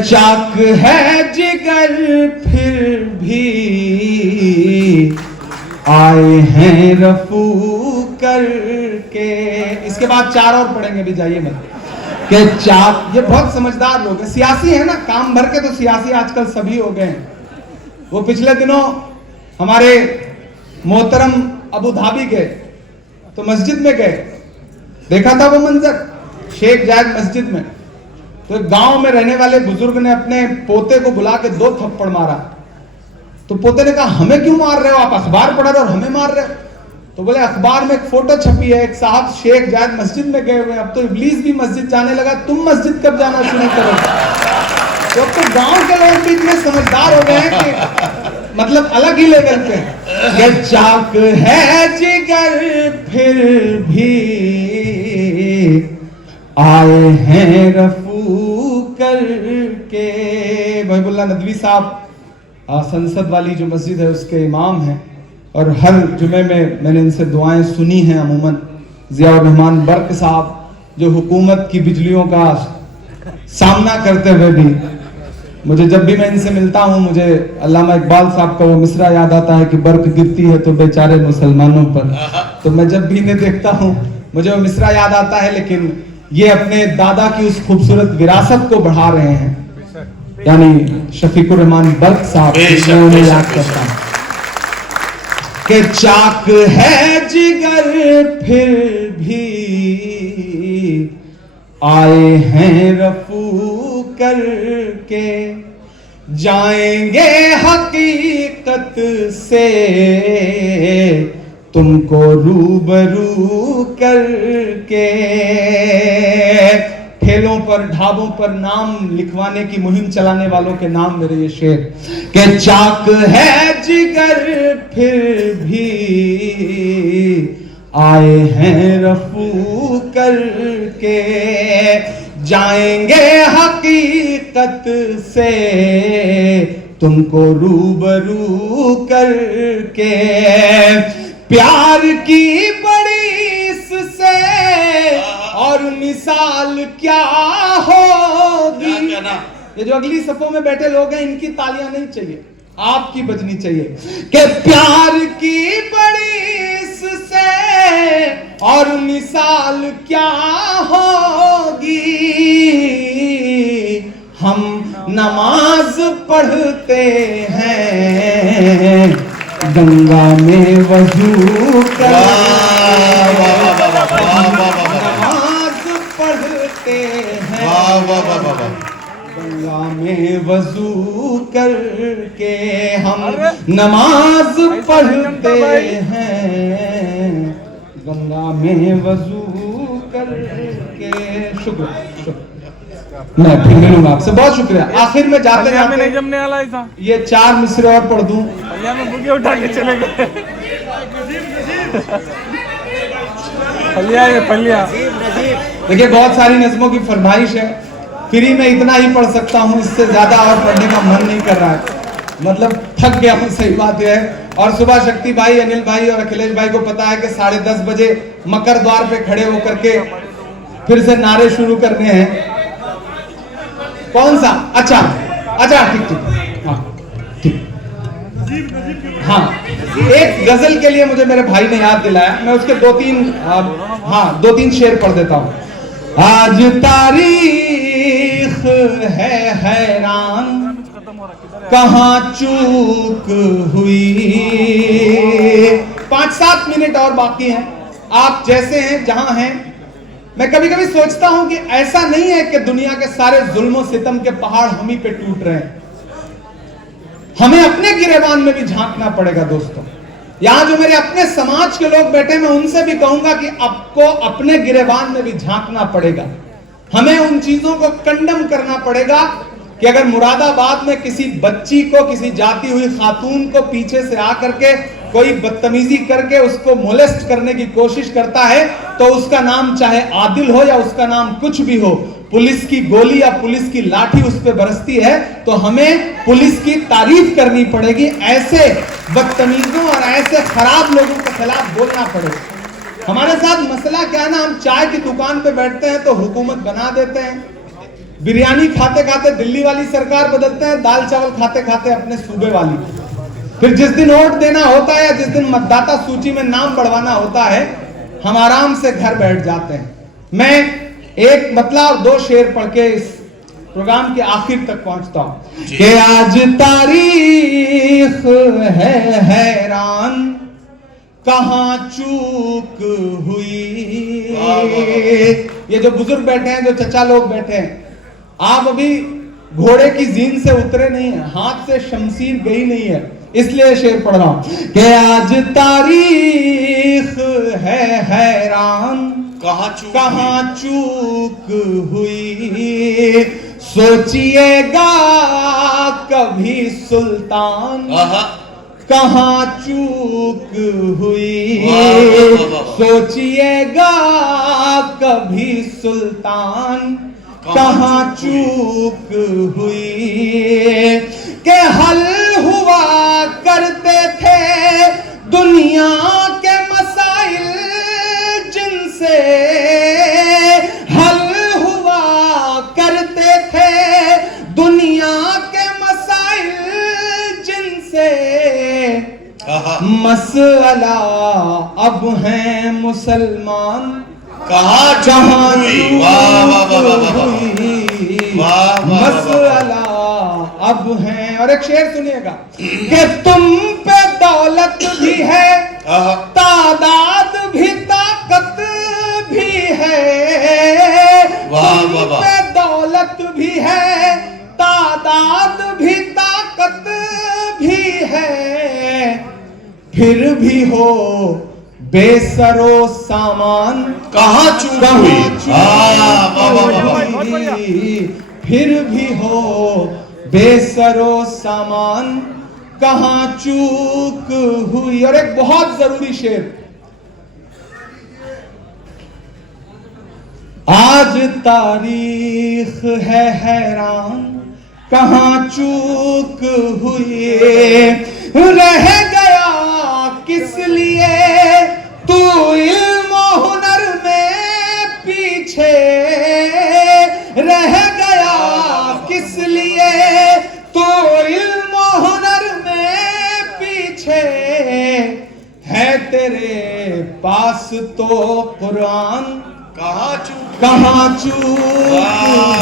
चाक है जिगर फिर भी आए हैं रफू करके। इसके बाद चार और पढ़ेंगे भी, जाइए मत के चाक। ये बहुत समझदार लोग हैं, सियासी है ना, काम भर के तो सियासी आजकल सभी हो गए हैं। वो पिछले दिनों हमारे मोहतरम अबू धाबी गए तो मस्जिद में गए, देखा था वो मंजर शेख जायद मस्जिद में। तो गांव में रहने वाले बुजुर्ग ने अपने पोते को बुला के 2 थप्पड़ मारा। तो पोते ने कहा हमें क्यों मार रहे हो, आप अखबार पढ़ रहे हो और हमें मार रहे हो। तो बोले अखबार में एक फोटो छपी है, एक साहब शेख जायद मस्जिद में गए हुए हैं, अब तो इब्लीस भी मस्जिद जाने लगा, तुम मस्जिद कब जाना शुरू करोगे। तो अब तो गांव के लोग भी इतने समझदार हो गए हैं कि मतलब अलग ही लेवल पे। ये चाक है जिगर फिर भी आए हैं रफू करके। महबुल्ला नदवी साहब संसद वाली जो मस्जिद है उसके इमाम हैं और हर जुमे में मैंने इनसे दुआएं सुनी हैं अमूमन। जियाउर रहमान बर्क साहब जो हुकूमत की बिजलियों का सामना करते हुए भी, मुझे जब भी मैं इनसे मिलता हूं मुझे अल्लामा इकबाल साहब का वो मिसरा याद आता है कि बर्क गिरती है तो बेचारे मुसलमानों पर। तो मैं जब भी इन्हें देखता हूं मुझे वो मिसरा याद आता है, लेकिन ये अपने दादा की उस खूबसूरत विरासत को बढ़ा रहे हैं, यानी शफीकुर रहमान बर्क साहब को याद करता हूं कि चाक है जिगर फिर भी आए हैं रफू करके, जाएंगे हकीकत से तुमको रूबरू करके। ठेलों पर ढाबों पर नाम लिखवाने की मुहिम चलाने वालों के नाम मेरे ये शेर के चाक है जिगर फिर भी आए हैं रफू करके, जाएंगे हकीकत से तुमको रूबरू करके। प्यार की बड़ी इससे और मिसाल क्या होगी। ये जो अगली सफों में बैठे लोग हैं इनकी तालियां नहीं चाहिए, आपकी बजनी चाहिए कि प्यार की बड़ी इससे और मिसाल क्या होगी। हम नमाज पढ़ते हैं गंगा में वजू कर, नमाज पढ़ते हैं गंगा में वजू करके, हम नमाज पढ़ते हैं गंगा में वजू करके। शुक्र मैं फिर मिलूंगा आपसे, बहुत शुक्रिया। आखिर में जाते जाते नहीं जमने वाला था, ये 4 मिसरे और पढ़ दूं। में बुके उठा के चले गए। फलिया देखिए बहुत सारी नज़मों की फरमाइश है, फ्री में इतना ही पढ़ सकता हूँ, इससे ज्यादा और पढ़ने का मन नहीं कर रहा है, मतलब थक गया हूँ, सही बात है। और सुबह शक्ति भाई, अनिल भाई और अखिलेश भाई को पता है कि 10:30 बजे मकर द्वार पे खड़े होकर के फिर से नारे शुरू करने हैं। कौन सा? अच्छा ठीक हाँ ठीक हाँ, एक गजल के लिए मुझे मेरे भाई ने याद दिलाया, मैं उसके 2-3 शेर पढ़ देता हूँ। आज तारीख है हैरान कहाँ चूक हुई। 5-7 मिनट और बाकी हैं, आप जैसे हैं जहां हैं। मैं कभी कभी सोचता हूं कि ऐसा नहीं है कि दुनिया के सारे जुल्म सितम के पहाड़ हम ही पे टूट रहे हैं, हमें अपने गिरेबान में भी झांकना पड़ेगा दोस्तों। यहां जो मेरे अपने समाज के लोग बैठे, मैं उनसे भी कहूंगा कि आपको अपने गिरेबान में भी झांकना पड़ेगा। हमें उन चीजों को कंडम करना पड़ेगा कि अगर मुरादाबाद में किसी बच्ची को, किसी जाती हुई खातून को पीछे से आकर के कोई बदतमीजी करके उसको मोलेस्ट करने की कोशिश करता है तो उसका नाम चाहे आदिल हो या उसका नाम कुछ भी हो, पुलिस की गोली या पुलिस की लाठी उस पर बरसती है तो हमें पुलिस की तारीफ करनी पड़ेगी। ऐसे बदतमीजों और ऐसे खराब लोगों के खिलाफ बोलना पड़ेगा। हमारे साथ मसला क्या है ना, हम चाय की दुकान पे बैठते हैं तो हुकूमत बना देते हैं, बिरयानी खाते खाते दिल्ली वाली सरकार बदलते हैं, दाल चावल खाते खाते अपने सूबे वाली। फिर जिस दिन वोट देना होता है या जिस दिन मतदाता सूची में नाम बढ़वाना होता है, हम आराम से घर बैठ जाते हैं। मैं एक मतला और 2 शेर पढ़ के इस प्रोग्राम के आखिर तक पहुंचता हूं कि आज तारीख है हैरान, कहां चूक हुई। ये जो बुजुर्ग बैठे हैं, जो चचा लोग बैठे हैं, आप अभी घोड़े की जीन से उतरे नहीं है, हाथ से शमशीर गई नहीं है, इसलिए शेर पढ़ रहा हूं कि आज तारीख है हैरान, कहां चूक हुई। सोचिएगा कभी सुल्तान, कहां चूक हुई। सोचिएगा कभी सुल्तान, कहां चूक हुई। के हल हुआ करते थे दुनिया के मसाइल जिनसे, हल हुआ करते थे दुनिया के मसाइल जिनसे। मसला अब हैं मुसलमान, कहां चूक हुई। मसला अब हैं। और एक शेर सुनिएगा कि तुम पे दौलत भी है, तादाद भी ताकत भी है। तुम पे दौलत भी है, तादाद भी ताकत भी है। फिर भी हो बेसरो सामान, कहां चूक हुई। फिर भी हो बेसरो सामान, कहां चूक हुई। और एक बहुत जरूरी शेर, आज तारीख है हैरान, कहां चूक हुई। रह गया किस लिए तू इल्म हुनर में पीछे, रह गया किस लिए तू इल्म हुनर में पीछे। है तेरे पास तो कुरान, कहां चूक